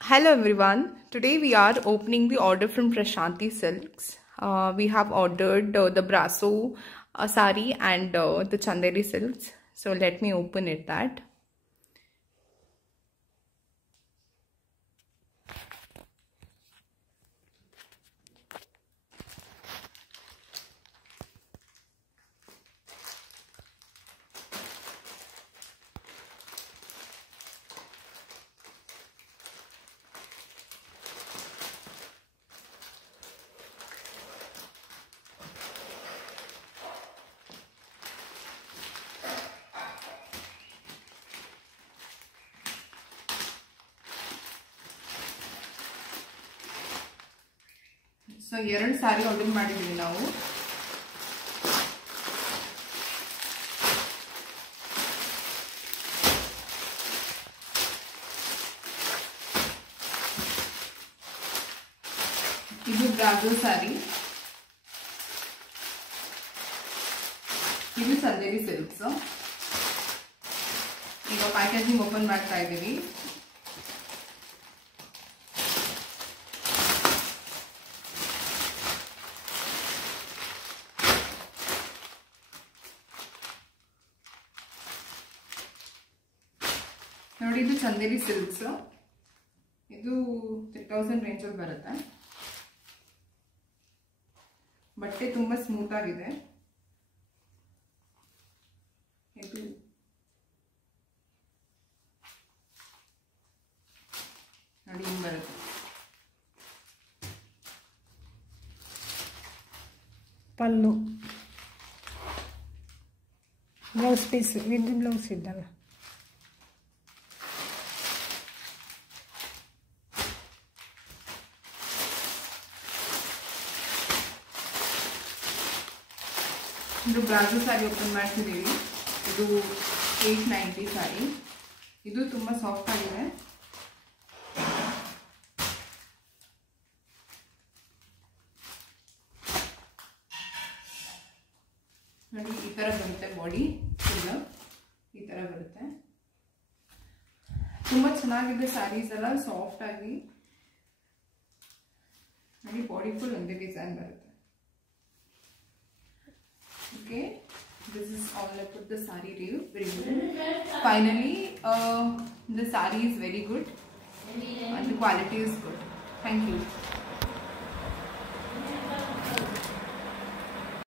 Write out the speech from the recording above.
Hello everyone. Today we are opening the order from Prashanti Silks. We have ordered the Brasso sari and the Chandeli silks. So let me open it that. So ಎರಡು ಸಾರಿ order ಮಾಡಿದ್ದೀವಿ ನಾವು. ಇದು ಬ್ರಾಜೋ ಸಾರಿ, ಇದು Chanderi silks. ಈಗ packaging open ಮಾಡ್ತಾ ಇದ್ದೀವಿ. ನೋಡಿ, ಇದು ಚಂದೇರಿ ಸಿಲ್ಕ್ಸ್. ಇದು 3000 ರೇಂಜಲ್ಲಿ ಬರುತ್ತೆ. ಬಟ್ಟೆ ತುಂಬ ಸ್ಮೂತ್ ಆಗಿದೆ. ಇದು ನೋಡಿ ಹಿಂಗೆ ಬರುತ್ತೆ. ಪಲ್ಲು ಬ್ಲೌಸ್ ಪೀಸ್ ವಿದ್ ಬ್ಲೌಸ್ ಇದ್ದಲ್ಲ. ಇದು ಬ್ರಾಜೋ ಸಾರಿ ಓಪನ್ ಮಾಡ್ತಿದ್ದೀವಿ. ಇದು 890 ಸಾರಿ. ಇದು ತುಂಬ ಸಾಫ್ಟ್ ಆಗಿದೆ. ನೋಡಿ, ಈ ಥರ ಬರುತ್ತೆ. ಬಾಡಿ ಫುಲ್ ಈ ಥರ ಬರುತ್ತೆ. ತುಂಬ ಚೆನ್ನಾಗಿದೆ ಸ್ಯಾರೀಸ್ ಎಲ್ಲ, ಸಾಫ್ಟ್ ಆಗಿ. ನೋಡಿ, ಬಾಡಿ ಫುಲ್ ಒಂದೇ ಡಿಸೈನ್ ಬರುತ್ತೆ. Okay, this is all about the sari review. Finally, the sari is very good and the quality is good. Thank you.